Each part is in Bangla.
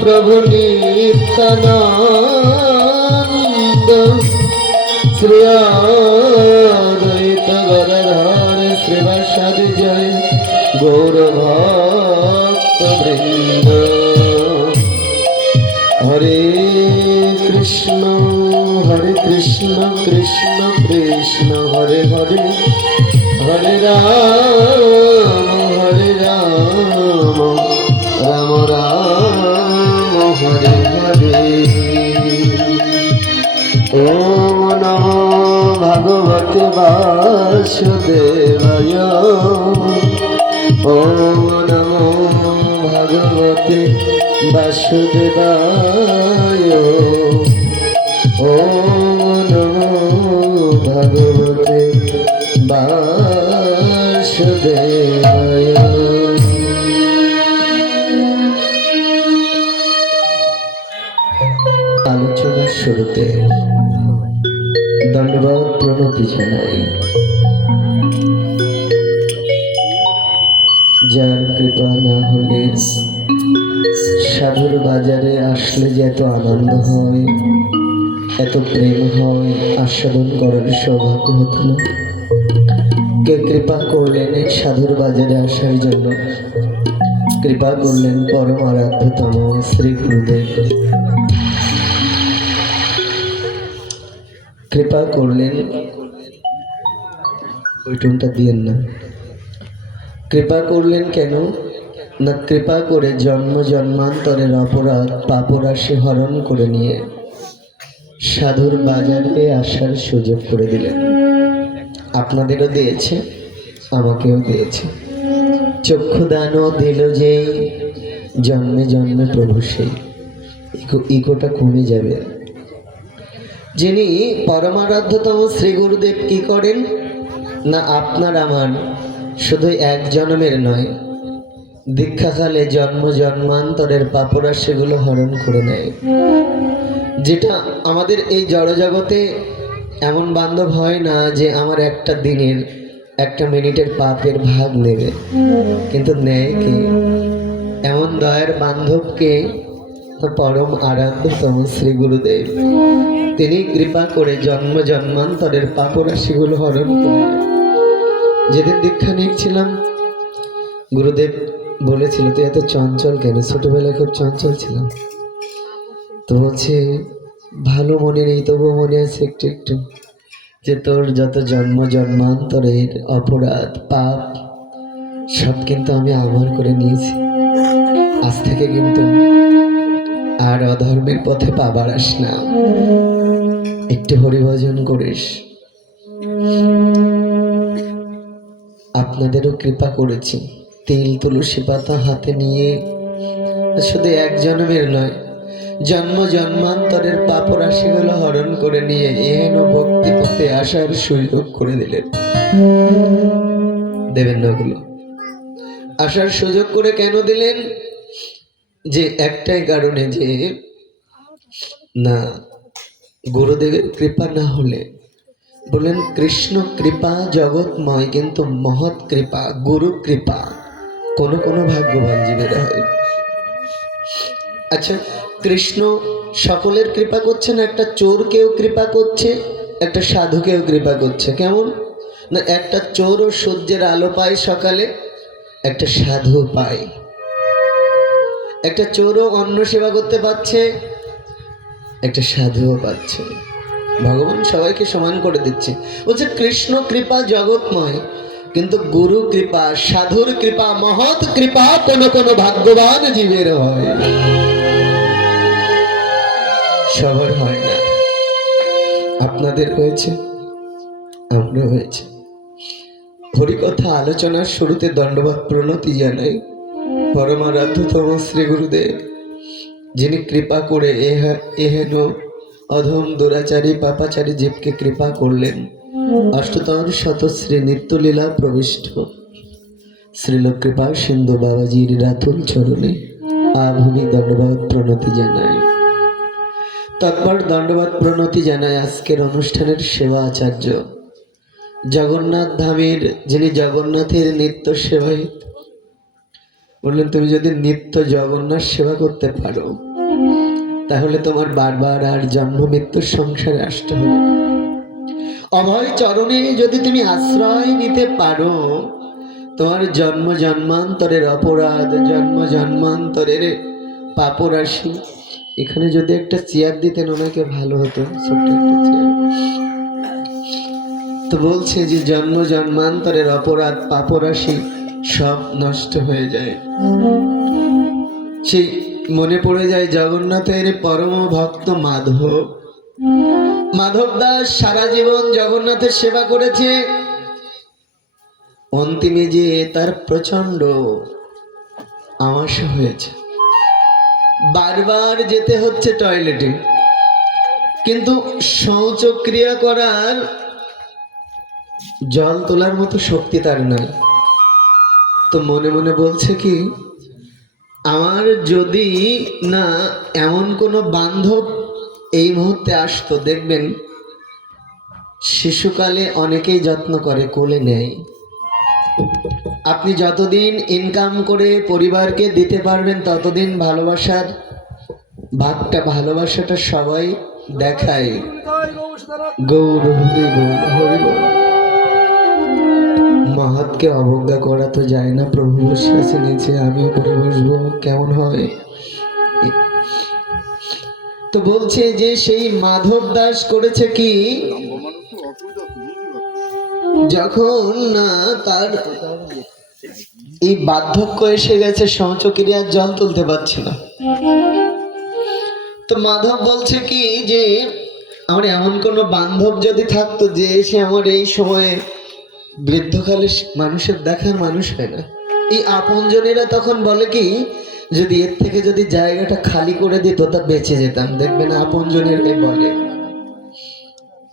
प्रभु नित्यानंद श्री अद्वैत गदाधर श्रीवासादि जय गौर भक्त वृंद। हरे कृष्ण कृष्ण कृष्ण हरे हरे हरे राम राम राम हरे हरे। ओम नमो भगवते वासुदेवाय ओम नमो भगवते वासुदेवाय ओम नमो भगवते वासुदेवाय। आलोचना शुरूते दंडवत प्रणति जानाई। जार कृपा ना होले साधुर बाजारे आसले जे एत आनंद हय एत प्रेम हय आस्वादन करार सौभाग्य हतो ना। के कृपा करलेन साधुर बाजारे आसार जन्य कृपा करलेन परम आराध्यतम श्री गुरुदेव। कृपा करलेन ওই টোনটা দিয়েন না। कृपा करलेन केन ना कृपा करे जन्म जन्मान्तरेर अपराध पापराशि हरण करे निये साधुर बाजारे आसार सुयोग करे दिलेन। आपनादेरो दिएছে आमाकेও दिएছে। चक्षुदानও दिल जे जन्मे जन्मे प्रभु সেই ইগোটা কমে যাবে। যিনি परमाराध्यतम श्री गुरुदेव की करें ना आपनार आमार शुधु एक जन्मेर नय दीक्षाकाले जन्म जन्मान्तरेर पापराशिगुलो हरण करे नेय। जेटा आमादेर एई जड़ जगते एमन बान्धव हय ना जे आमार एकटा दिनेर एकटा मिनिटेर पापेर भाग नेबे किन्तु नेय के एमन दयार बान्धवके परम आराध्यतम श्री गुरुदेव तिनी कृपा करे जन्म जन्मान्तरेर पापराशिगुलो हरण करे। যেদিন দীক্ষা নিয়েছিলাম গুরুদেব বলেছিল তুই এত চঞ্চল কেন, ছোটবেলায় খুব চঞ্চল ছিলাম। তো বলছে ভালো মনে নেই তবুও মনে আছে একটু একটু যে তোর যত জন্ম জন্মান্তরের অপরাধ পাপ সব কিন্তু আমি আমার করে নিয়েছি। আজ থেকে কিন্তু আর অধর্মের পথে পা বাড়াস না, একটু হরিভজন করিস। আপনাদেরও কৃপা করেছি তিল তুলসী পাতা হাতে নিয়ে শুধু এক জন্মের নয় জন্ম জন্মান্তরের পাপ রাশিগুলো হরণ করে নিয়ে এহেন ভক্তি পথে আসার সুযোগ করে দিলেন। দেবেন না ওগুলো আসার সুযোগ করে কেন দিলেন? যে একটাই কারণে যে না গুরুদেবের কৃপা না হলে बोलें कृष्ण कृपा जगतमय किन्तु महत् कृपा गुरु कृपा कोनो कोनो भाग्यवान जीवेरा हय। अच्छा कृष्ण सकलेर कृपा करछेन, एकटा चोरकेও कृपा करछे एकटा साधुकेও कृपा करछे। केमन ना एकटा चोर सूर्येर आलो पाय सकाले, एकटा साधु पाय। एकटा चोरও अन्न सेवा करते पाরছে, एकटा साधुও पाচ্ছে। भगवान सबाई के समान कर दिच्छे। बोलছে कृष्ण कृपा जगतमय किन्तु गुरु कृपा साधुर कृपा महत् कृपा कोनो कोनो भाग्यवान जीवेर हय, सबार हय ना। आपनादेर हयेछे, आमरा हयेछे। हरिकथा आलोचनार शुरूते दंडवत प्रणति जानाई परमाराध्यतम श्री गुरुदेव जिनि कृपा करे एहेन अधम दुराचारी पापाचारी जीवके कृपा करलेन। अष्टतर शत श्री नित्यलीला प्रविष्ट श्रील कृपा सिंधु बाबाजीर रातुल चरणे आभूमि दंडवत प्रणति जानाई। तत्पर दंडवत प्रणति जानाई आजकेर अनुष्ठानेर सेवा आचार्य जगन्नाथ धामेर जिनि जगन्नाथेर नित्य सेवायित। बोलें तुम यदि नित्य जगन्नाथ सेवा करते पारो তাহলে তোমার বারবার আর জন্ম মৃত্যুর সংসারে আসতে হবে না। অভয় চরণে যদি তুমি আশ্রয় নিতে পারো, তোমার জন্ম জন্মান্তরের অপরাধ, জন্ম জন্মান্তরের পাপরাশি, এখানে যদি একটা চেয়ার দিতেন ওনাকে ভালো হতো, ছোট্ট একটা চেয়ার। তো বলছে যে জন্ম জন্মান্তরের অপরাধ পাপরাশি সব নষ্ট হয়ে যায়। সেই মনে পড়ে যায় জগন্নাথের পরম ভক্ত মাধব। মাধব দাস সারা জীবন জগন্নাথের সেবা করেছে। অন্তিমে যে তার প্রচন্ড আমাশা হয়েছে, বারবার যেতে হচ্ছে টয়লেটে, কিন্তু শৌচক্রিয়া করার জল তোলার মতো শক্তি তার নাই। তো মনে মনে বলছে কি, আমার যদি না এমন কোনো বান্ধব এই মুহূর্তে আসতো, দেখবেন শিশুকালে অনেকেই যত্ন করে, কোলে নেয়। আপনি যতদিন ইনকাম করে পরিবারকে দিতে পারবেন ততদিন ভালোবাসার ভাগটা, ভালোবাসাটা সবাই দেখায়। গৌর হরি গৌর হরি গৌর। মহৎকে অবজ্ঞা করা তো যায় না। প্রভু বসে আছে নিচে, আমিও করে বসবো, কেমন হয়? তো বলছে যে সেই মাধব দাস করেছে কি, যখন না তার এই বার্ধক্য এসে গেছে, শৌচক্রিয়ার জল তুলতে পারছে না, তো মাধব বলছে কি যে আমার এমন কোনো বান্ধব যদি থাকতো যে এসে আমার এই সময়ে, বৃদ্ধকালে মানুষের দেখার মানুষ হয় না, এই আপনজনেরা তখন বলে কি, যদি এর থেকে যদি জায়গাটা খালি করে দিত তা বেঁচে যেতাম। দেখবেন আপনজনের বলে।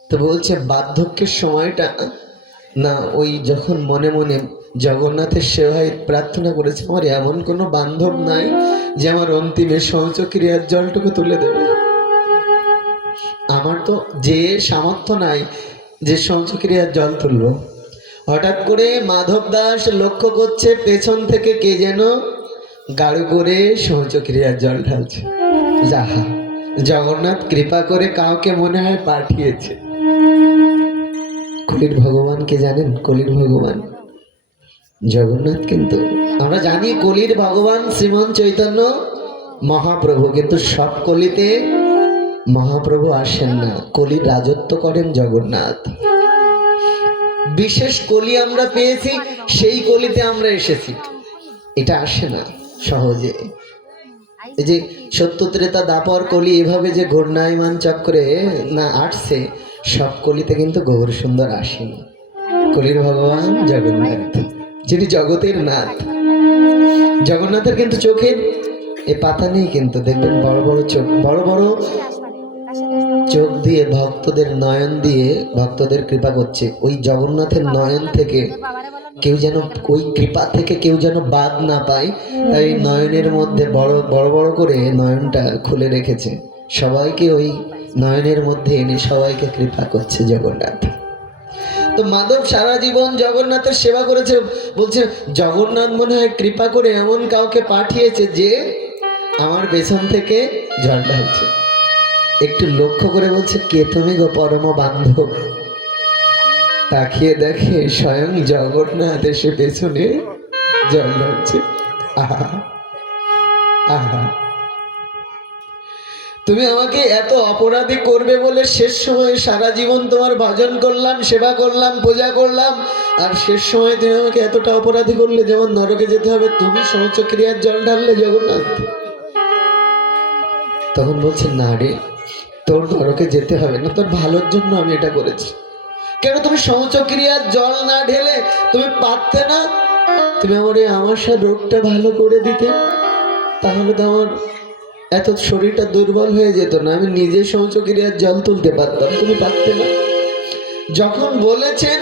তো বলছে বার্ধক্যের সময়টা না, ওই যখন মনে মনে জগন্নাথের সেবায় প্রার্থনা করেছে, আমার এমন কোনো বান্ধব নাই যে আমার অন্তিমে শৌচক্রিয়ার জলটুকু তুলে দেবে। আমার তো যে সামর্থ্য নাই যে শৌচক্রিয়ার জল তুলবো। হঠাৎ করে মাধব দাস লক্ষ্য করছে পেছন থেকে কে যেন গাড়ি করে শৌচক্রিয়ার জল ঢালছে। যাহা, জগন্নাথ কৃপা করে কাউকে মনে হয় পাঠিয়েছে। কলির ভগবানকে জানেন? কলির ভগবান জগন্নাথ। কিন্তু আমরা জানি কলির ভগবান শ্রীমন চৈতন্য মহাপ্রভু, কিন্তু সব কলিতে মহাপ্রভু আসেন না। কলির রাজত্ব করেন জগন্নাথ। বিশেষ কলি আমরা পেয়েছি, সেই কলিতে আমরা এসেছি। এটা আসে না সহজে। এই যে সত্য ত্রেতা দাপর কলি এভাবে যে ঘূর্ণায়মান চক্রে না আসছে, সব কলিতে কিন্তু গৌর সুন্দর আসেনি। কলির ভগবান জগন্নাথ, যিনি জগতের নাথ। জগন্নাথের কিন্তু চোখের এ পাতা নেই, কিন্তু দেখবেন বড় বড় চোখ, বড় বড় চোখ দিয়ে ভক্তদের নয়ন দিয়ে ভক্তদের কৃপা করছে। ওই জগন্নাথের নয়ন থেকে কেউ যেন, ওই কৃপা থেকে কেউ যেন বাদ না পায়, তাই নয়নের মধ্যে বড় বড় বড় করে নয়নটা খুলে রেখেছে। সবাইকে ওই নয়নের মধ্যে এনে সবাইকে কৃপা করছে জগন্নাথ। তো মাধব সারা জীবন জগন্নাথের সেবা করেছে। বলছে জগন্নাথ মনে হয় কৃপা করে এমন কাউকে পাঠিয়েছে যে আমার পেছন থেকে জল ঢালছে। একটু লক্ষ্য করে বলছে, কে তুমি গো পরম বান্ধব? তাকিয়ে দেখে স্বয়ং জগন্নাথ এসে পেছনে জল ঢালছে। আহা আহা, তুমি আমাকে এত অপরাধী করবে বলে শেষ সময়ে সারা জীবন তোমার ভজন করলাম, সেবা করলাম, পূজা করলাম, আর শেষ সময় তুমি আমাকে এতটা অপরাধী করলে, যেমন নরকে যেতে হবে, তুমি শৌচক্রিয়ার জল ঢাললে জগন্নাথ। তখন বলছে, না রে, তোর নরকে যেতে হবে না, তোর ভালোর জন্য আমি এটা করেছি। কেন তুমি শৌচক্রিয়ার জল না ঢেলে তুমি পারতে না? তুমি আমার এই আমাশা রোগটা ভালো করে দিতে, তাহলে তো আমার এত শরীরটা দুর্বল হয়ে যেত না, আমি নিজে শৌচক্রিয়ার জল তুলতে পারতাম, তুমি পারতে না। যখন বলেছেন,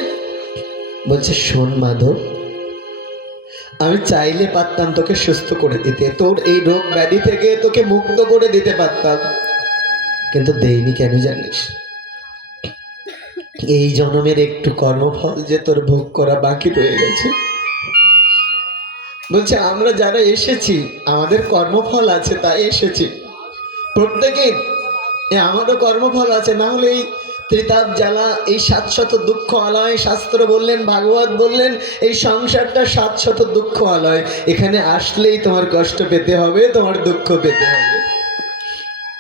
বলছে শোন মাধব, আমি চাইলে পারতাম তোকে সুস্থ করে দিতে, তোর এই রোগ ব্যাধি থেকে তোকে মুক্ত করে দিতে পারতাম, কিন্তু দেইনি। কেন জানিস? এই জন্মের একটু কর্মফল যে তোর ভোগ করা বাকি রয়ে গেছে। বলছে আমরা যারা এসেছি আমাদের কর্মফল আছে, তাই এসেছি, প্রত্যেকের আমারও কর্মফল আছে, না হলে এই ত্রিতাপ জ্বালা, এই 700 দুঃখ আলয়। শাস্ত্র বললেন, ভাগবত বললেন, এই সংসারটা 700 দুঃখ আলয়। এখানে আসলেই তোমার কষ্ট পেতে হবে, তোমার দুঃখ পেতে হবে।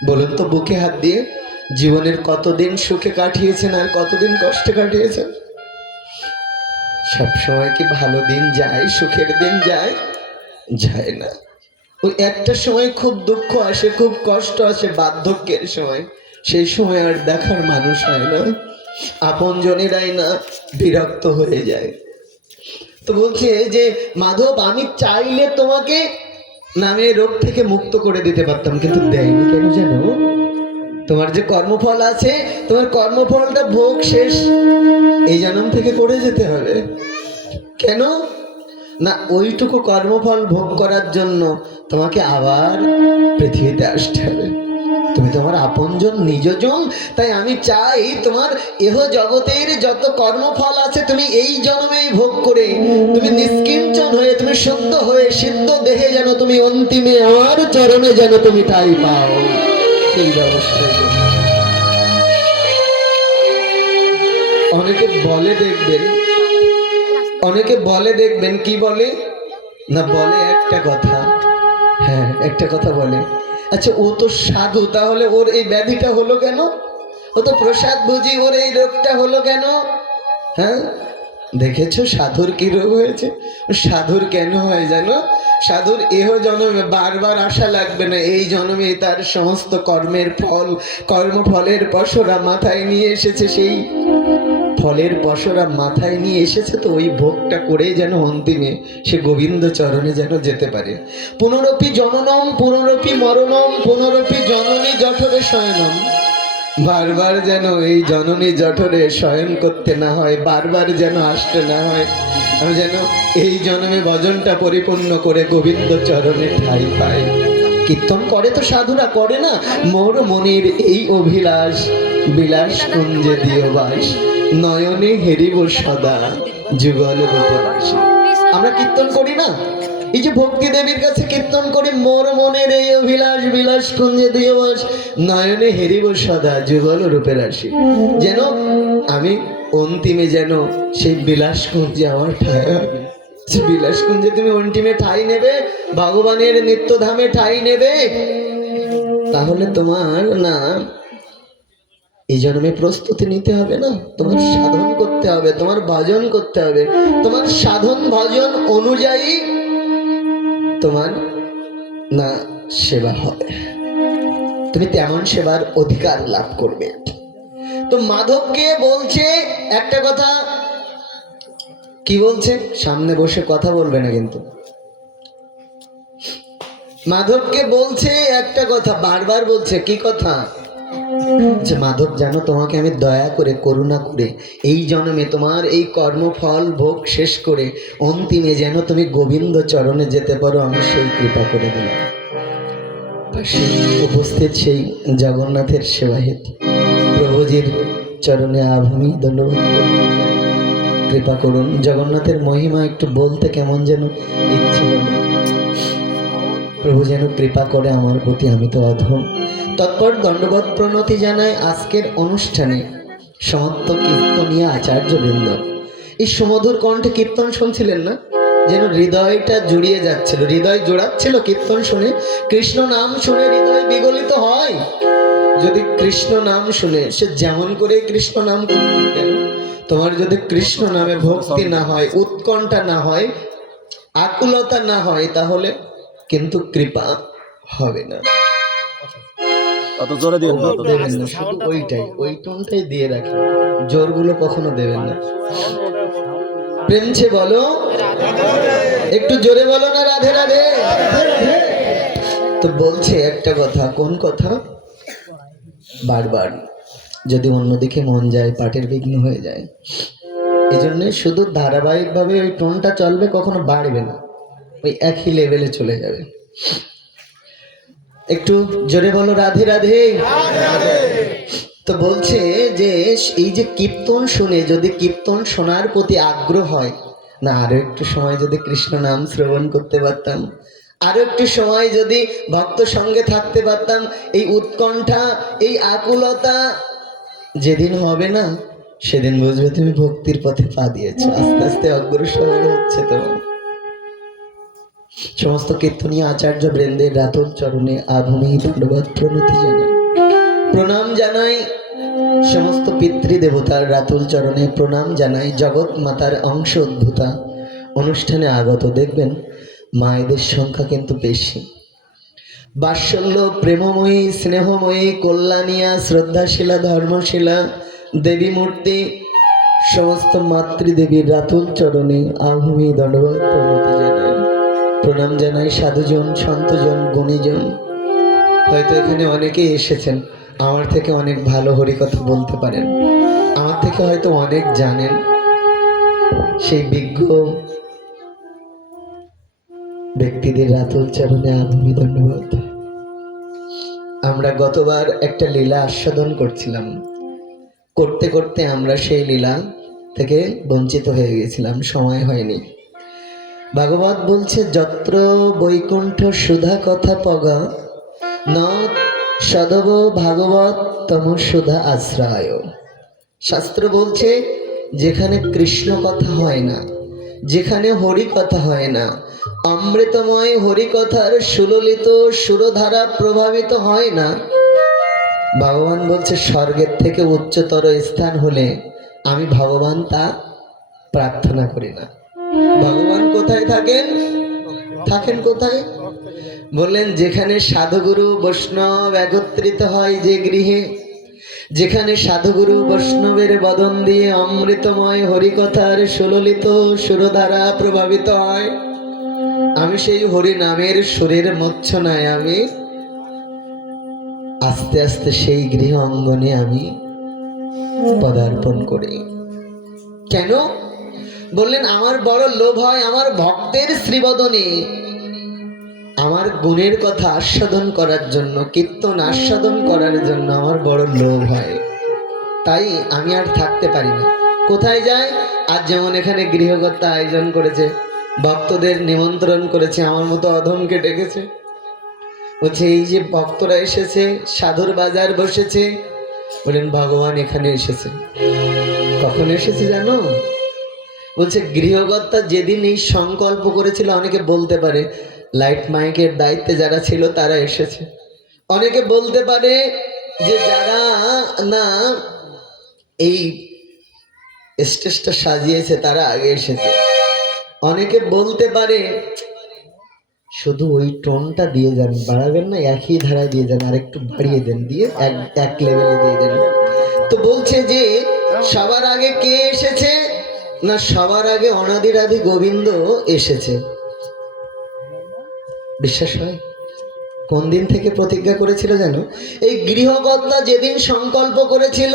বলুন তো বুকে হাত দিয়ে, জীবনের কতদিন সুখে কাটিয়েছেন আর কতদিন কষ্টে কাটিয়েছেন? সবসময় কি ভালো দিন যায়, সুখের দিন যায়? যায় না। ওই একটা সময় খুব দুঃখ আসে, খুব কষ্ট আসে, বার্ধক্যের সময়। সেই সময় আর দেখার মানুষ হয় না, আপনজনেরাই না বিরক্ত হয়ে যায়। তো বলছে যে মাধব, আমি চাইলে তোমাকে নামে রোগ থেকে মুক্ত করে দিতে পারতাম, কিন্তু দেয়নি। কেন জানো? তোমার যে কর্মফল আছে, তোমার কর্মফলটা ভোগ শেষ এই জন্ম থেকে করে যেতে হবে। কেন না? ওইটুকু কর্মফল ভোগ করার জন্য তোমাকে আবার পৃথিবীতে আসতে হবে। তুমি তোমার আপনজন, নিজজন। তাই আমি চাই তোমার এহ জগতের যত কর্মফল আছে তুমি এই জন্মেই ভোগ করে তুমি নিষ্কিঞ্চন হয়ে, তুমি শুদ্ধ হয়ে, সিদ্ধ দেহে যেন তুমি অন্তিমে আমার চরণে যেন তুমি ঠাঁই পাও, সেই ব্যবস্থায়। অনেকে বলে দেখবেন, অনেকে বলে দেখবেন, কি বলে না, বলে একটা কথা, হ্যাঁ একটা কথা বলে, আচ্ছা ও তো সাধু, তাহলে ওর এই ব্যাধিটা হলো কেন? ও তো প্রসাদ বুঝি, ওর এই রোগটা হলো কেন? হ্যাঁ, দেখেছো সাধুর কি রোগ হয়েছে? সাধুর কেন হয় জানো? সাধুর এহ জন্মে বারবার আশা লাগবে না, এই জন্মে তার সমস্ত কর্মের ফল, কর্মফলের পসরা মাথায় নিয়ে এসেছে, সেই ফলের পসরা মাথায় নিয়ে এসেছে, তো ওই ভোগটা করে যেন অন্তিমে সে গোবিন্দ চরণে যেন যেতে পারে। পুনরপি জননম পুনরপি মরণম পুনরপি জননী জঠরে শয়নম। বারবার যেন এই জননী জঠরে শয়ন করতে না হয়, বারবার যেন আসতে না হয়, আমি যেন এই জন্মে ভজনটা পরিপূর্ণ করে গোবিন্দ চরণে ঠাঁই পাই। কীর্তন করে তো সাধুরা, করে না? মোর মনির এই অভিলাষ, বিলাস কুঞ্জে দিও বাস, নয়নে হেরিব সদা যুগল রূপরাশি। আমরা কীর্তন করি না? এই যে ভক্তি দেবীর কাছে কীর্তন করি, মোর মনের এই অভিলাষ, বিলাস কুঞ্জে দিও বাস, নয়নে হেরিব সদা যুগল রূপরাশি। যেন আমি অন্তিমে যেন সেই বিলাস কুঞ্জে আমার ঠাঁই হবে। বিলাস কুঞ্জে তুমি অন্তিমে ঠাঁই নেবে, ভগবানের নিত্যধামে ঠাঁই নেবে, তাহলে তোমার না এই জন্মে প্রস্তুতি নিতে হবে না, তোমার সাধন করতে হবে, তোমার ভজন করতে হবে। তোমার সাধন ভজন অনুযায়ী তোমার না সেবা হবে, তুমি তেমন সেবার অধিকার লাভ করবে। তো মাধবকে বলছে একটা কথা, কি বলছে? সামনে বসে কথা বলবে না কিন্তু। মাধবকে বলছে একটা কথা, বারবার বলছে, কি কথা? যে মাধব জানো, তোমাকে আমি দয়া করে, করুণা করে এই জন্মে তোমার এই কর্মফল ভোগ শেষ করে অন্তিমে যেন তুমি গোবিন্দ চরণে যেতে পারো, আমি সেই কৃপা করে দিলাম। উপস্থিত সেই জগন্নাথের সেবাহিত প্রভুজির চরণে আভূমি ধন্যবাদ, কৃপা করুন। জগন্নাথের মহিমা একটু বলতে কেমন যেন ইচ্ছে হলো, প্রভু যেন কৃপা করে আমার প্রতি, আমি তো অধম। তৎপর দণ্ডবত প্রণতি জানায় আজকের অনুষ্ঠানে সমস্ত কীর্তনীয় আচার্যবৃন্দ। এই সুমধুর কণ্ঠে কীর্তন শুনছিলেন না? যেন হৃদয়টা জুড়িয়ে যাচ্ছিল, হৃদয় জোড়াচ্ছিল কীর্তন শুনে। কৃষ্ণ নাম শুনে হৃদয় বিগলিত হয়। যদি কৃষ্ণ নাম শুনে, সে যেমন করে কৃষ্ণ নাম করবে কেন, তোমার যদি কৃষ্ণ নামে ভক্তি না হয়, উৎকণ্ঠা না হয়, আকুলতা না হয়, তাহলে কিন্তু কৃপা হবে না। অত জোরে দিন না, দেবেন না, শুধু ওইটাই, ওই টোনটাই দিয়ে রাখেন, জোরগুলো কখনো দেবেন না। প্রেমছে বলো, একটু জোরে বলো না, রাধে রাধে। তো বলছে একটা কথা, কোন কথা? বারবার যদি অন্যদিকে মন যায়, পাঠের বিঘ্ন হয়ে যায়। এই জন্য শুধু ধারাবাহিকভাবে ওই টোনটা চলবে, কখনো বাড়বে না, ওই একই লেভেলে চলে যাবে। একটু জোরে বলো, রাধে রাধে। তো বলছে যে এই যে কীর্তন শুনে, যদি কীর্তন শোনার প্রতি আগ্রহ হয় না, আরো একটু সময় যদি কৃষ্ণ নাম শ্রবণ করতে পারতাম, আরো একটু সময় যদি ভক্ত সঙ্গে থাকতে পারতাম, এই উৎকণ্ঠা, এই আকুলতা যেদিন হবে না, সেদিন বুঝবে তুমি ভক্তির পথে পা দিয়েছো, আস্তে আস্তে অগ্রসর হচ্ছে তোমার। সমস্ত কীর্তনীয় আচার্য বৃন্দের রাতুল চরণে আভূমি দণ্ডবত প্রণতি জানাই, প্রণাম জানাই। সমস্ত পিতৃদেবতার রাতুল চরণে প্রণাম জানাই। জগৎ মাতার অংশ উদ্ভূতা অনুষ্ঠানে আগত দেখবেন মায়েদের সংখ্যা কিন্তু বেশি। বাৎসল্য, প্রেমময়ী, স্নেহময়ী, কল্যাণিয়া, শ্রদ্ধাশীলা, ধর্মশীলা দেবী মূর্তি, সমস্ত মাতৃদেবীর রাতুল চরণে আভূমি দণ্ডবত প্রণতি জানাই, প্রণাম জানাই। সাধুজন, সন্তজন, গুণীজন, হয়তো এখানে অনেকেই এসেছেন, আমার থেকে অনেক ভালো হরিকথা বলতে পারেন, আমার থেকে হয়তো অনেক জানেন, সেই বিজ্ঞ ব্যক্তিদের রাতুল চরণে আভূমি ধন্যবাদ। আমরা গতবার একটা লীলা আস্বাদন করছিলাম, করতে করতে আমরা সেই লীলা থেকে বঞ্চিত হয়ে গেছিলাম, সময় হয়নি। ভাগবত বলছে, যত্র বৈকুণ্ঠ সুধা কথা পগা ন সদব ভাগবত তম সুধা আশ্রয়। শাস্ত্র বলছে, যেখানে কৃষ্ণ কথা হয় না, যেখানে হরি কথা হয় না, অমৃতময় হরিকথার সুললিত সুরধারা প্রভাবিত হয় না, ভগবান বলছে স্বর্গের থেকে উচ্চতর স্থান হলে আমি ভগবান তা প্রার্থনা করি না। ভগবান কোথায় থাকেন? থাকেন কোথায়? বললেন, যেখানে সাধুগুরু বৈষ্ণব একত্রিত হয় যে গৃহে, যেখানে সাধুগুরু বৈষ্ণবের বদন দিয়ে অমৃতময় হরিকথার সুললিত সুরধারা প্রভাবিত হয়, আমি সেই হরি নামের সুরের মূর্ছনায় আমি আস্তে আস্তে সেই গৃহ অঙ্গনে আমি পদার্পণ করি। কেন? বললেন, আমার বড় লোভ হয় আমার ভক্তের শ্রীবদনে আমার গুণের কথা আস্বাদন করার জন্য, কীর্তন আস্বাদন করার জন্য আমার বড় লোভ হয়, তাই আমি আর থাকতে পারি না। কোথায় যায়? আজ যেমন এখানে গৃহকর্তা আয়োজন করেছে, ভক্তদের নিমন্ত্রণ করেছে, আমার মতো অধমকে ডেকেছে, বলছে এই যে ভক্তরা এসেছে, সাধুর বাজার বসেছে, বলেন ভগবান এখানে এসেছে। কখন এসেছে জানো? বলছে গৃহকর্তা যেদিন এই সংকল্প করেছিল, অনেকে বলতে পারে লাইট মাইকের দায়িত্বে যারা ছিল তারা এসেছে, অনেকে বলতে পারে যে যারা না এই স্টেজটা সাজিয়েছে তারা আগে এসেছে, অনেকে বলতে পারে শুধু ওই টোনটা দিয়ে যান, বাড়াবেন না, একই ধারায় দিয়ে যান, আর একটু বাড়িয়ে দেন, দিয়ে এক লেভেলে দিয়ে দেন। তো বলছে যে সবার আগে কে এসেছে না, সবার আগে অনাদিরাদি গোবিন্দ এসেছে। বিশ্বাস হয়? কোন দিন থেকে প্রতিজ্ঞা করেছিল জানো? এই গৃহকর্তা যেদিন সংকল্প করেছিল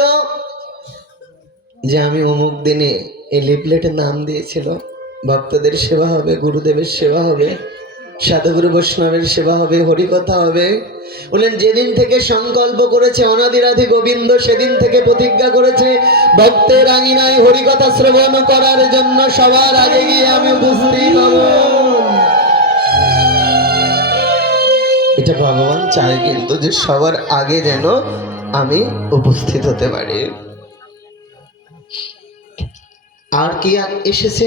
যে আমি অমুক দিনে, এই লিফলেটের নাম দিয়েছিল ভক্তদের সেবা হবে, গুরুদেবের সেবা হবে, সাধুগুরু বৈষ্ণবের সেবা হবে, হরিকথা হবে। বলেন যেদিন থেকে সংকল্প করেছে অনাদিরাধি গোবিন্দ, সেদিন থেকে প্রতিজ্ঞা করেছে ভক্তের আঙিনায় হরিকথা শ্রবণ করার জন্য সবার আগে গিয়ে আমি উপস্থিত হব। এটা ভগবান চায় কিন্তু, যে সবার আগে যেন আমি উপস্থিত হতে পারি। আর কি এসেছে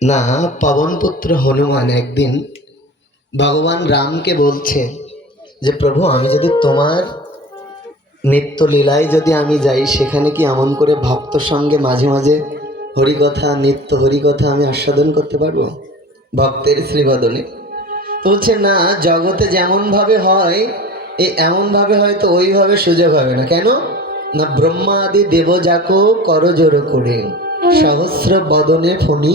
না, পবনপুত্র হনুমান একদিন ভগবান রামকে বলছে যে প্রভু, আমি যদি তোমার নিত্য লীলায় যদি আমি যাই, সেখানে কি এমন করে ভক্ত সঙ্গে মাঝে মাঝে হরিকথা, নিত্য হরিকথা আমি আস্বাদন করতে পারবো ভক্তের শ্রীবদনে? তো বলছে না, জগতে যেমন ভাবে হয় এই এমন ভাবে হয়তো ওইভাবে সুযোগ হবে না। কেন না, ব্রহ্মা আদি দেবযাকো করজোড় করে সহস্র বদনে ফণি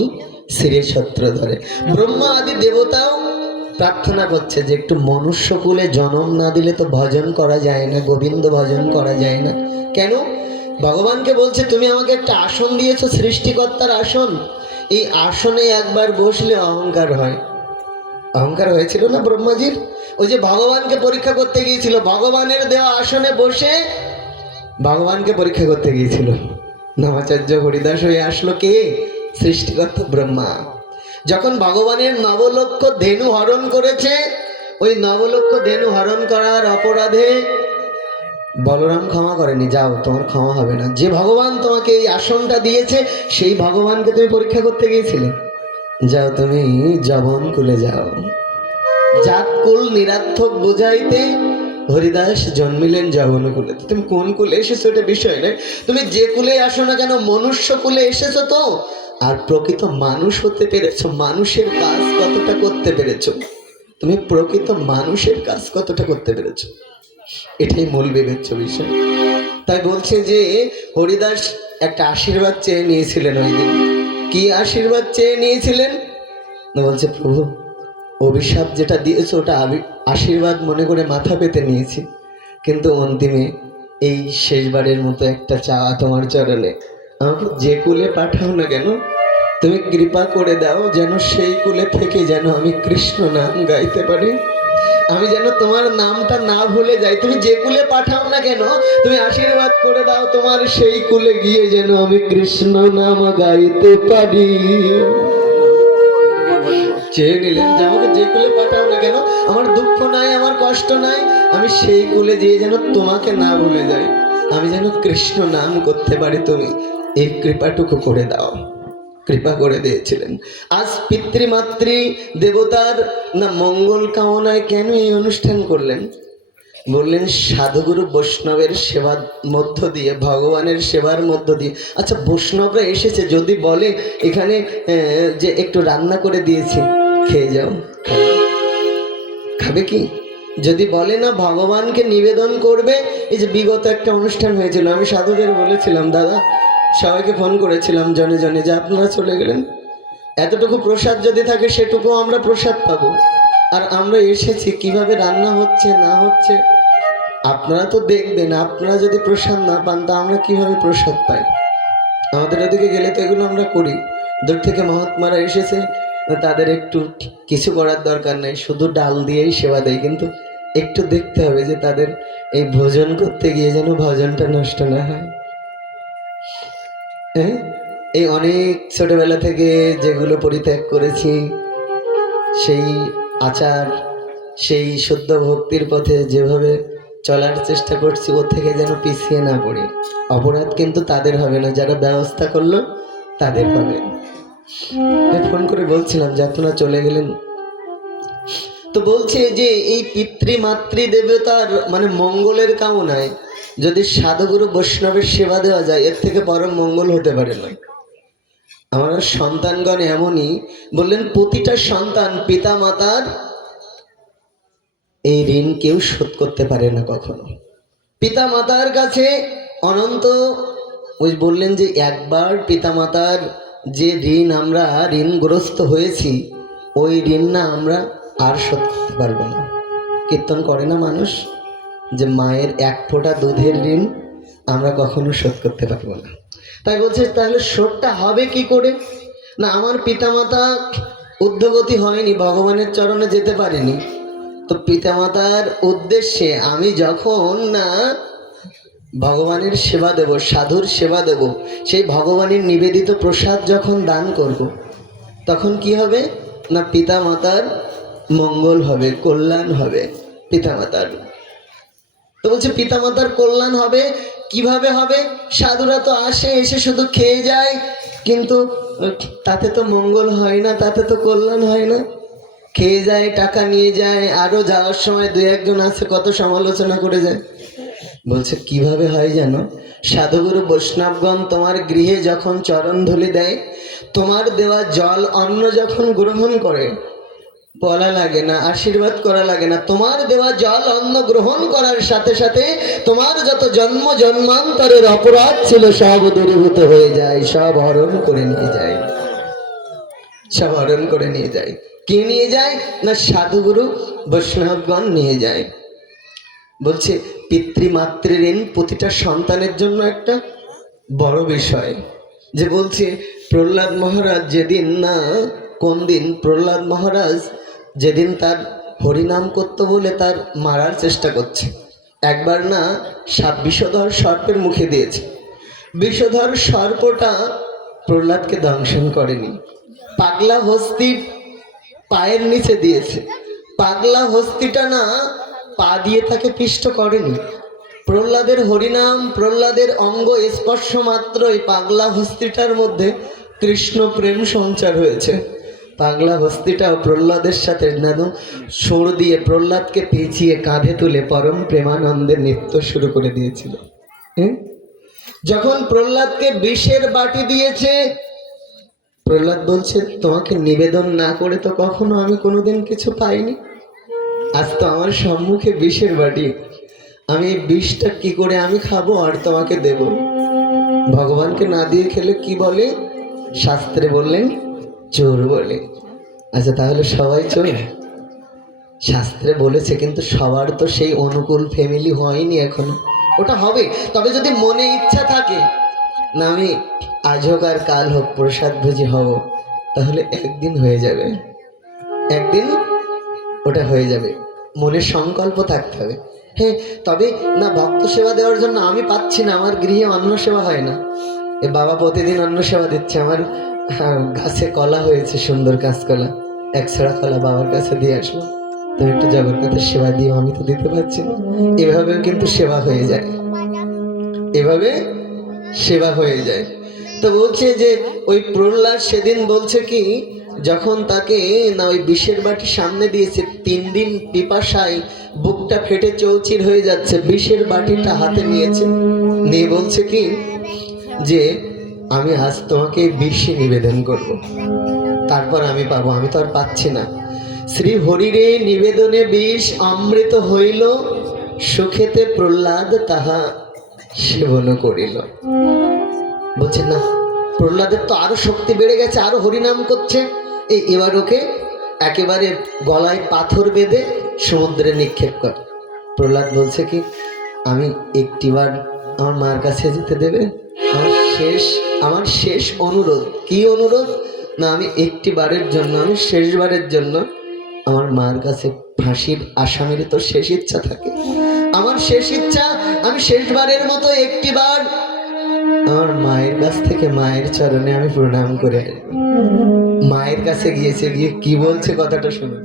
শিরে ছত্র ধরে। ব্রহ্মা আদি দেবতাও প্রার্থনা করছে যে একটু মনুষ্যকুলে জন্ম না দিলে তো ভজন করা যায় না, গোবিন্দ ভজন করা যায় না। কেন? ভগবানকে বলছে তুমি আমাকে একটা আসন দিয়েছো, সৃষ্টিকর্তার আসন, এই আসনে একবার বসলে অহংকার হয়। অহংকার হয়েছিল না ব্রহ্মাজির? ওই যে ভগবানকে পরীক্ষা করতে গিয়েছিল, ভগবানের দেওয়া আসনে বসে ভগবানকে পরীক্ষা করতে গিয়েছিল। নামাচার্য হরিদাস হয়ে আসলো কে? সৃষ্টিকর্তা ব্রহ্মা। যখন ভগবানের নবলক্ষ ধেনু হরণ করেছে, ওই নবলক্ষ ধেনু হরণ করার অপরাধে বলরাম ক্ষমা করেনি, যাও তোমার ক্ষমা হবে না। যে ভগবান তোমাকে এই আসনটা দিয়েছে সেই ভগবানকে তুমি পরীক্ষা করতে গিয়েছিলে, যাও তুমি জবন কুলে যাও। জাত কুল নিরার্থক বুঝাইতে হরিদাস জন্মিলেন জবন কুলে। তুমি কোন কুলে এসেছো এটা বিষয় নয়, তুমি যে কুলে আসো না কেন মনুষ্য কুলে এসেছো তো, আর প্রকৃত মানুষ হতে পেরেছো, মানুষের কাজ কতটা করতে পেরেছো, তুমি প্রকৃত মানুষের কাজ কতটা করতে পেরেছো, এটাই মূল বিবেচ্য বিষয়। তাই বলছে যে হরিদাস একটা আশীর্বাদ চেয়ে নিয়েছিলেন ওই দিন। কি আশীর্বাদ চেয়ে নিয়েছিলেন না, বলছে প্রভু অভিশাপ যেটা দিয়েছো ওটা আশীর্বাদ মনে করে মাথা পেতে নিয়েছি, কিন্তু অন্তিমে এই শেষবারের মতো একটা চাওয়া তোমার চরণে, আমাকে যে কুলে পাঠাও না কেন তুমি কৃপা করে দাও যেন সেই কুলে থেকে যেন আমি কৃষ্ণ নাম গাইতে পারি, আমি যেন তোমার নামটা না ভুলে যাই। তুমি যে কুলে পাঠাও না কেন তুমি আশীর্বাদ করে দাও তোমার সেই কুলে গিয়ে যেন আমি কৃষ্ণ নাম গাইতে পারি। চেয়ে নিলেন যে আমাকে যে কুলে পাঠাও না কেন, আমার দুঃখ নাই, আমার কষ্ট নাই, আমি সেই কুলে গিয়ে যেন তোমাকে না ভুলে যাই, আমি যেন কৃষ্ণ নাম করতে পারি, তুমি এই কৃপাটুকু করে দাও। কৃপা করে দিয়েছিলেন। আজ পিতৃমাতৃ দেবতার না মঙ্গল কামনায় কেন এই অনুষ্ঠান করলেন? বললেন সাধুগুরু বৈষ্ণবের সেবার মধ্য দিয়ে, ভগবানের সেবার মধ্য দিয়ে। আচ্ছা বৈষ্ণবরা এসেছে, যদি বলে এখানে যে একটু রান্না করে দিয়েছি খেয়ে যাও, খাবে কি? যদি বলে না ভগবানকে নিবেদন করবে, এই যে বিগত একটা অনুষ্ঠান হয়েছিল, আমি সাধুদের বলেছিলাম দাদা, সবাইকে ফোন করেছিলাম জনে জনে যে আপনারা চলে গেলেন, এতটুকু প্রসাদ যদি থাকে সেটুকু আমরা প্রসাদ পাবো, আর আমরা এসেছি কিভাবে রান্না হচ্ছে না হচ্ছে আপনারা তো দেখবেন, আপনারা যদি প্রসাদ না পান তা আমরা কিভাবে প্রসাদ পাই? আমাদের ওদিকে গেলে তো এগুলো আমরা করি, দূর থেকে মহাত্মারা এসেছে, তাদের একটু কিছু করার দরকার নেই, শুধু ডাল দিয়েই সেবা দেয়, কিন্তু একটু দেখতে হবে যে তাদের এই ভোজন করতে গিয়ে যেন ভোজনটা নষ্ট না হয়। হ্যাঁ, এই অনেক ছোটবেলা থেকে যেগুলো পরিত্যাগ করেছি, সেই আচার, সেই শুদ্ধ ভক্তির পথে যেভাবে চলার চেষ্টা করছি, ওর থেকে যেন পিছিয়ে না পড়ি। অপরাধ কিন্তু তাদের হবে না, যারা ব্যবস্থা করলো তাদের হবে। ফোন করে বলছিলাম যে আপনারা চলে গেলেন, তো বলছে যে এই পিতৃমাতৃ দেবতার মানে মঙ্গলের কামনায় যদি সাধুগুরু বৈষ্ণবের সেবা দেওয়া যায়, এর থেকে পরম মঙ্গল হতে পারে না। আমার সন্তানগণ এমনই, বললেন প্রতিটা সন্তান পিতা মাতার এই ঋণ কেউ শোধ করতে পারে না কখনো। পিতা মাতার কাছে অনন্ত, ওই বললেন যে একবার পিতা মাতার যে ঋণ আমরা ঋণগ্রস্ত হয়েছি, ওই ঋণ না আমরা আর শোধ করতে পারবো না। কীর্তন করে না মানুষ যে মায়ের এক ফোঁটা দুধের ঋণ আমরা কখনো শোধ করতে পারবো না। তাই বলছে তাহলে শোধটা হবে কি করে? না আমার পিতামাতা ঊর্ধ্বগতি হয়নি, ভগবানের চরণে যেতে পারেনি, তো পিতামাতার উদ্দেশ্যে আমি যখন না ভগবানের সেবা দেব, সাধুর সেবা দেব, সেই ভগবানের নিবেদিত প্রসাদ যখন দান করব, তখন কি হবে না পিতামাতার মঙ্গল হবে, কল্যাণ হবে পিতামাতার। তো বলছে পিতামাতার কল্যাণ হবে কিভাবে হবে? সাধুরা তো আসে, এসে শুধু খেয়ে যায়, কিন্তু তাতে তো মঙ্গল হয় না, তাতে তো কল্যাণ হয় না। খেয়ে যায়, টাকা নিয়ে যায়, আরো যাওয়ার সময় দুই একজন আছে কত সমালোচনা করে যায়। বলছে কিভাবে হয় জানো? সাধুগুরু বৈষ্ণবগণ তোমার গৃহে যখন চরণ ধুলি দেয়, তোমার দেওয়া জল অন্ন যখন গ্রহণ করে, বলা লাগে না, আশীর্বাদ করা লাগে না, তোমার দেওয়া জল অন্ন গ্রহণ করার সাথে সাথে তোমার যত জন্ম জন্মান্তরের অপরাধ ছিল সব দূরীভূত হয়ে যায়, সব হরণ করে নিয়ে যায়, সব হরণ করে নিয়ে যায়। কে নিয়ে যায় না সাধুগুরু বৈষ্ণবগণ নিয়ে যায়। বলছে পিতৃমাতৃ ঋণ প্রতিটা সন্তানের জন্য একটা বড় বিষয়। যে বলছে প্রহ্লাদ মহারাজ যেদিন না, কোন দিন প্রহ্লাদ মহারাজ যেদিন তার হরিনাম করতে বলে তার মারার চেষ্টা করছে, একবার না সাপ বিষধর সর্পের মুখে দিয়েছে। বিষধর সর্পটা প্রহ্লাদকে দংশন করেনি, পাগলা হস্তির পায়ের নিচে দিয়েছে। পাগলা হস্তিটা না পা দিয়ে তাকে পিষ্ট করেনি। প্রহ্লাদের হরিনাম, প্রহ্লাদের অঙ্গ স্পর্শ মাত্রই পাগলা হস্তিটার মধ্যে কৃষ্ণ প্রেম সঞ্চার হয়েছে। পাগলা হস্তিটাও প্রহ্লাদের সাথে নানু সুর দিয়ে প্রহ্লাদকে পেঁচিয়ে কাঁধে তুলে পরম প্রেমানন্দের নৃত্য শুরু করে দিয়েছিল। যখন প্রহ্লাদকে বিষের বাটি দিয়েছে, প্রহ্লাদ বলছে তোমাকে নিবেদন না করে তো কখনো আমি কোনোদিন কিছু পাইনি, আজ তো আমার সম্মুখে বিষের বাটি, আমি এই বিষটা কি করে আমি খাবো আর তোমাকে দেব? ভগবানকে না দিয়ে খেলে কি বলে? শাস্ত্রে বললেন চোর বলে। আচ্ছা তাহলে সবাই চোর? শাস্ত্রে বলেছে, কিন্তু সবার তো সেই অনুকূল ফ্যামিলি হয়নি এখনো। ওটা হবে, তবে যদি মনে ইচ্ছা থাকে না আমি আজ হোক আর কাল হোক প্রসাদ ভোজী হব, তাহলে একদিন হয়ে যাবে, একদিন ওটা হয়ে যাবে। মনে সংকল্প থাকতে হবে। হ্যাঁ, তবে না ভক্ত সেবা দেওয়ার জন্য আমি পাচ্ছি না, আমার গৃহে অন্ন সেবা হয় না। এ বাবা প্রতিদিন অন্ন সেবা দিচ্ছে। আমার গাছে কলা হয়েছে, সুন্দর কাঁচকলা, একছড়া কলা বাবার কাছে দিয়ে আসবো, তুমি একটু জগন্নাথের সেবা দিও, আমি তো দিতে পারছি না। এভাবেও কিন্তু সেবা হয়ে যায়, এভাবে সেবা হয়ে যায়। তো বলছে যে ওই প্রহ্লাদ সেদিন বলছে কি, যখন তাকে না ওই বিষের বাটি সামনে দিয়েছে, 3 দিন পিপাসায় বুকটা ফেটে চৌচির হয়ে যাচ্ছে, বিষের বাটিটা হাতে নিয়েছে, নিয়ে বলছে কি যে আমি আজ তোমাকে বিষে নিবেদন করব, তারপর আমি পাবো, আমি তো আর পাচ্ছি না। শ্রী হরিরে নিবেদনে বিষ অমৃত হইল, সুখেতে প্রহ্লাদ তাহা সেবন করিল। বলছে না, প্রহ্লাদের তো আরো শক্তি বেড়ে গেছে, আরো হরিনাম করছে। এবার ওকে একেবারে গলায় পাথর বেঁধে সমুদ্রে নিক্ষেপ কর। প্রহ্লাদ বলছে কি, আমি একটিবার আমার মার কাছে যেতে দেবে? আমার শেষ অনুরোধ। কি অনুরোধ? না আমি একটিবারের জন্য, আমি শেষবারের জন্য আমার মার কাছে, ফাঁসির আসামির তো শেষ ইচ্ছা থাকে, আমার শেষ ইচ্ছা আমি শেষবারের মতো একটিবার আমার মায়ের কাছ থেকে মায়ের চরণে আমি প্রণাম করে আসবো। মায়ের কাছে গিয়েছে, গিয়ে কি বলছে কথাটা শুনুন।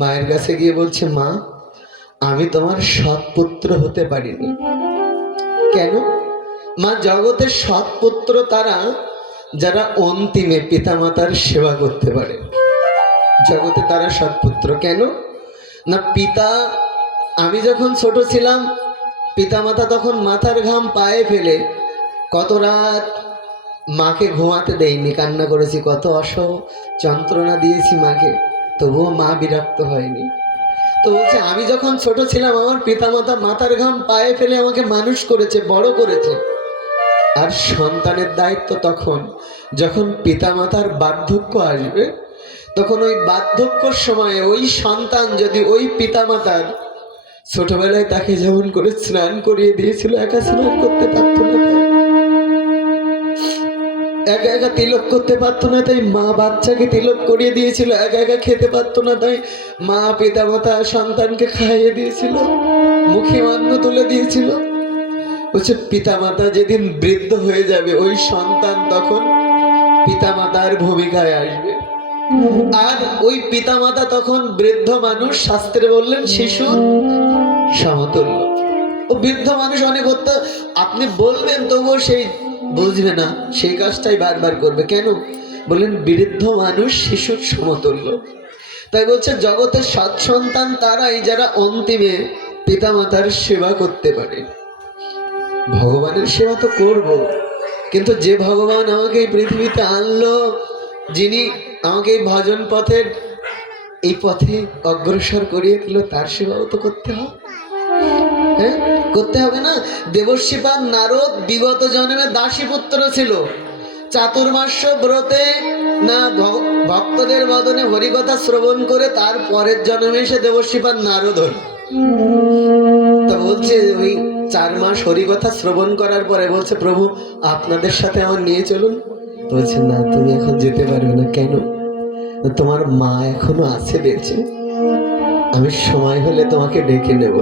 মায়ের কাছে গিয়ে বলছে, মা আমি তোমার সৎ পুত্র হতে পারিনি। কেন? মা জগতের সৎ পুত্র তারা যারা অন্তিমে পিতামাতার সেবা করতে পারে, জগতে তারা সৎ পুত্র। কেন না, পিতা, আমি যখন ছোট ছিলাম পিতামাতা তখন মাথার ঘাম পায়ে ফেলে কত রাত মাকে ঘুমাতে দেয়নি, কান্না করেছি, কত যন্ত্রণা দিয়েছি মাকে, তবুও মা বিরক্ত হয়নি। তো বলছে আমি যখন ছোট ছিলাম আমার পিতামাতা মাথার ঘাম পায়ে ফেলে আমাকে মানুষ করেছে, বড় করেছে। আর সন্তানের দায়িত্ব তখন যখন পিতামাতার বার্ধক্য আসবে, তখন ওই বার্ধক্যর সময়ে ওই সন্তান যদি ওই পিতামাতার ছোটবেলায় তাকে যেমন করে স্নান করিয়ে দিয়েছিল, একা স্নান করতে পারতো না, একা একা তিলক করতে পারতো না, তাই মা বাচ্চাকে তিলক করিয়ে দিয়েছিল, একা একা খেতে পারতো না, তাই মা পিতামাতা সন্তানকে খাইয়ে দিয়েছিল, মুখে অন্ন তুলে দিয়েছিল। বলছে পিতামাতা যেদিন বৃদ্ধ হয়ে যাবে ওই সন্তান তখন পিতামাতার ভূমিকায় আসবে। আর ওই পিতামাতা তখন বৃদ্ধ মানুষ, শাস্ত্রে বললেন শিশুর সমতুল্য। ও বৃদ্ধ মানুষ অনেক হত্যা আপনি বলবেন তবুও সেই বুঝবে না, সেই কাজটাই বারবার করবে। কেন? বললেন বৃদ্ধ মানুষ শিশুর সমতুল্য। তাই বলছে জগতের সৎ সন্তান তারাই যারা অন্তিমে পিতামাতার সেবা করতে পারে। ভগবানের সেবা তো করব, কিন্তু যে ভগবান আমাকে এই পৃথিবীতে আনলো, যিনি আমাকে এই ভজন পথের এই পথে অগ্রসর করিয়ে দিল, তার সেবাও তো করতে হবে। হ্যাঁ, করতে হবে না? দেবর্ষিপাদ নারদ বিগত জন্মে দাসী পুত্র ছিল, চাতুর্মাস্য ব্রতে না ভক্তদের বদনে হরিকথা শ্রবণ করে তার পরের জন্মে সে দেবর্ষিপাদ নারদ হল। তা বলছে ওই 4 মাস হরিকথা শ্রবণ করার পরে বলছে প্রভু আপনাদের সাথে আমার নিয়ে চলুন। বলছে না, তুমি এখন যেতে পারবে না। কেন? তোমার মা এখনো আছে বেঁচে, আমি সময় হলে তোমাকে ডেকে নেব।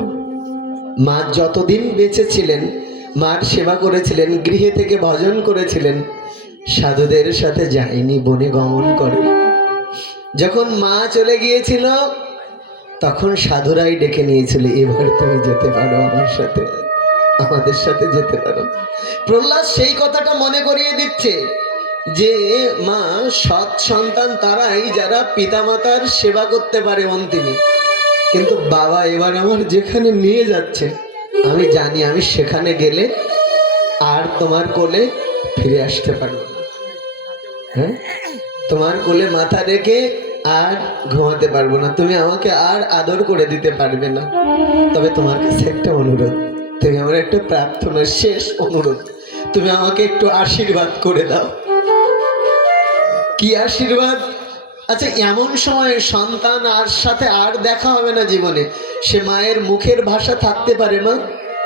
মা যতদিন বেঁচে ছিলেন মার সেবা করেছিলেন, গৃহে থেকে ভজন করেছিলেন, সাধুদের সাথে যায়নি, বনে গমন করে। যখন মা চলে গিয়েছিল তখন সাধুরাই ডেকে নিয়েছিল, এবার তুমি যেতে পারো আমার সাথে, আমাদের সাথে যেতে পারো। প্রহ্লাদ সেই কথাটা মনে করিয়ে দিচ্ছে যে মা, সৎ সন্তান তারাই যারা পিতামাতার সেবা করতে পারে অন্তিমে। কিন্তু বাবা এবার আমার যেখানে নিয়ে যাচ্ছে আমি জানি আমি সেখানে গেলে আর তোমার কোলে ফিরে আসতে পারবো না। হ্যাঁ, তোমার কোলে মাথা রেখে আর ঘুমাতে পারবো না, তুমি আমাকে আর আদর করে দিতে পারবে না। তবে তোমার কাছে একটা অনুরোধ, তুমি আমার একটা প্রার্থনা, শেষ অনুরোধ, তুমি আমাকে একটু আশীর্বাদ করে দাও। কি আশীর্বাদ? আচ্ছা, এমন সময় সন্তান আর সাথে আর দেখা হবে না জীবনে, সে মায়ের মুখের ভাষা থাকতে পারে না,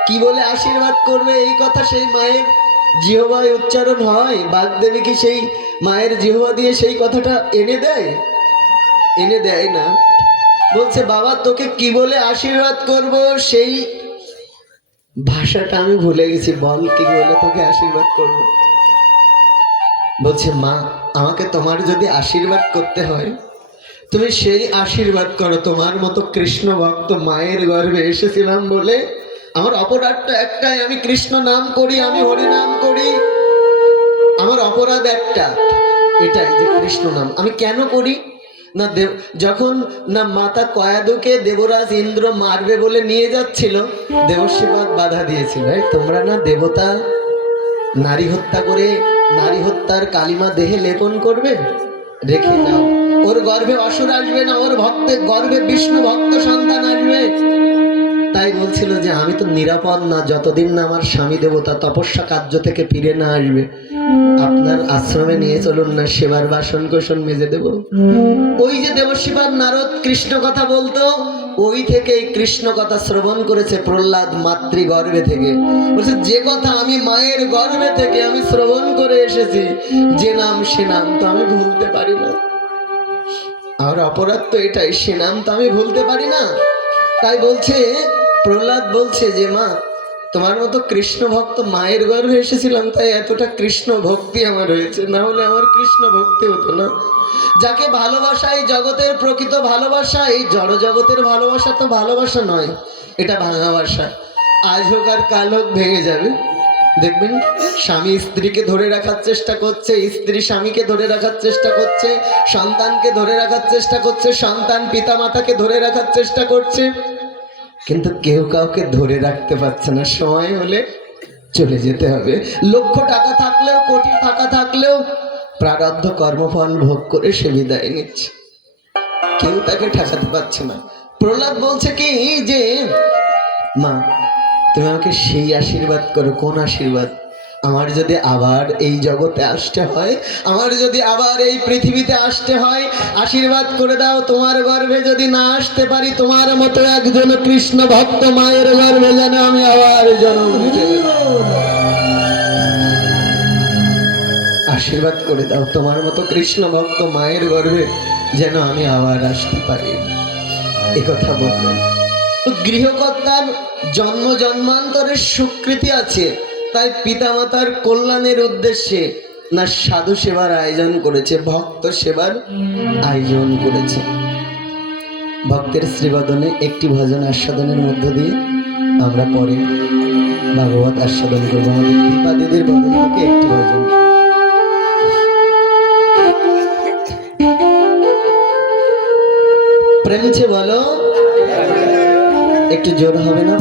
কি বলে আশীর্বাদ করবে এই কথা সেই মায়ের জিহ্বায় উচ্চারণ হয়? বাগদেবী কি সেই মায়ের জিহ্বা দিয়ে সেই কথাটা এনে দেয়? এনে দেয় না। বলছে বাবা তোকে কি বলে আশীর্বাদ করব সেই ভাষাটা আমি ভুলে গেছি, বল কি বলে তোকে আশীর্বাদ করব। বলছে মা, আমাকে তোমার যদি আশীর্বাদ করতে হয় তুমি সেই আশীর্বাদ করো, তোমার মতো কৃষ্ণ ভক্ত মায়ের গর্ভে এসেছিলাম বলে আমার অপরাধটা একটাই, আমি কৃষ্ণ নাম করি, আমি হরি নাম করি, আমার অপরাধ একটা, এটাই যে কৃষ্ণ নাম আমি কেন করি না। যখন না মাতা কয়াদুকে দেবরাজ ইন্দ্র মারবে বলে নিয়ে যাচ্ছিল, দেবশ্রীপাদ বাধা দিয়েছিল, তোমরা না দেবতা নারী হত্যা করে নারী হত্যার কালিমা দেহে লেপন করবে, রেখে যাও, ওর গর্ভে অসুর আসবে না, ওর ভক্তের গর্ভে বিষ্ণু ভক্ত সন্তান আসবে। তাই বলছিল যে আমি তো নিরাপদ না যতদিন না আমার স্বামী দেবতা তপস্যা কার্য থেকে ফিরে না আসবে, আপনার আশ্রমে নিয়ে চলুন না, সেবার বাসন কোসন মেজে দেব। ওই যে দেবশ্রীপাদ নারদ কৃষ্ণ কথা বলতো, ওই থেকে কৃষ্ণ কথা শ্রবণ করেছে প্রহ্লাদ মাতৃ গর্ভে থেকে। বলছে যে কথা আমি মায়ের গর্ভে থেকে আমি শ্রবণ করে এসেছি, যে নাম সে নাম তো আমি ভুলতে পারি না। আর অপরাধ তো এটাই, সে নাম তো আমি ভুলতে পারি না। তাই বলছে প্রহ্লাদ বলছে যে মা, তোমার মতো কৃষ্ণ ভক্ত মায়ের গর্ভে এসেছিলাম তাই এতটা কৃষ্ণ ভক্তি আমার হয়েছে, না হলে আমার কৃষ্ণ ভক্তি হতো না। যাকে ভালোবাসা, এই জগতের প্রকৃত ভালোবাসা, এই জড় জগতের ভালোবাসা তো ভালোবাসা নয়, এটা ভাঙা বাসা। আজ হোক আর কাল হোক ভেঙে যাবে। দেখবেন স্বামী স্ত্রীকে ধরে রাখার চেষ্টা করছে, স্ত্রী স্বামীকে ধরে রাখার চেষ্টা করছে, সন্তানকে ধরে রাখার চেষ্টা করছে, সন্তান পিতা মাতাকে ধরে রাখার চেষ্টা করছে, কিন্তু কেউ কাউকে ধরে রাখতে পারছে না। সময় হলে চলে যেতে হবে। লক্ষ টাকা থাকলেও, কোটি টাকা থাকলেও প্রারব্ধ কর্মফল ভোগ করে সে বিদায় নিচ্ছে, কেউ তাকে ঠেকাতে পারছে না। প্রহ্লাদ বলছে কি যে মা, তুমি আমাকে সেই আশীর্বাদ করো। কোন আশীর্বাদ? আমার যদি আবার এই জগতে আসতে হয়, আমার যদি আবার এই পৃথিবীতে আসতে হয়, আশীর্বাদ করে দাও তোমার গর্ভে যদি না আসতে পারি, তোমার মতো একজন কৃষ্ণ ভক্ত মায়ের গর্ভে যেন আমি আবার জন্ম নিতে পারি। আশীর্বাদ করে দাও তোমার মতো কৃষ্ণ ভক্ত মায়ের গর্ভে যেন আমি আবার আসতে পারি। একথা বললেন। তো গৃহকর্তার জন্ম জন্মান্তরের স্বীকৃতি আছে, তাই পিতামাতার কল্যাণের উদ্দেশ্যে না সাধু সেবার আয়োজন করেছে, ভক্ত সেবার আয়োজন করেছে। ভক্তের শ্রীবদনে একটি ভজন আস্বাদনের মধ্য দিয়ে আমরা পরে ভাগবত আস্বাদন করবো। আমাদের দীপা দিদির বদন থেকে একটি ভজন। প্রেমছে বলো, একটু জোর হবে না?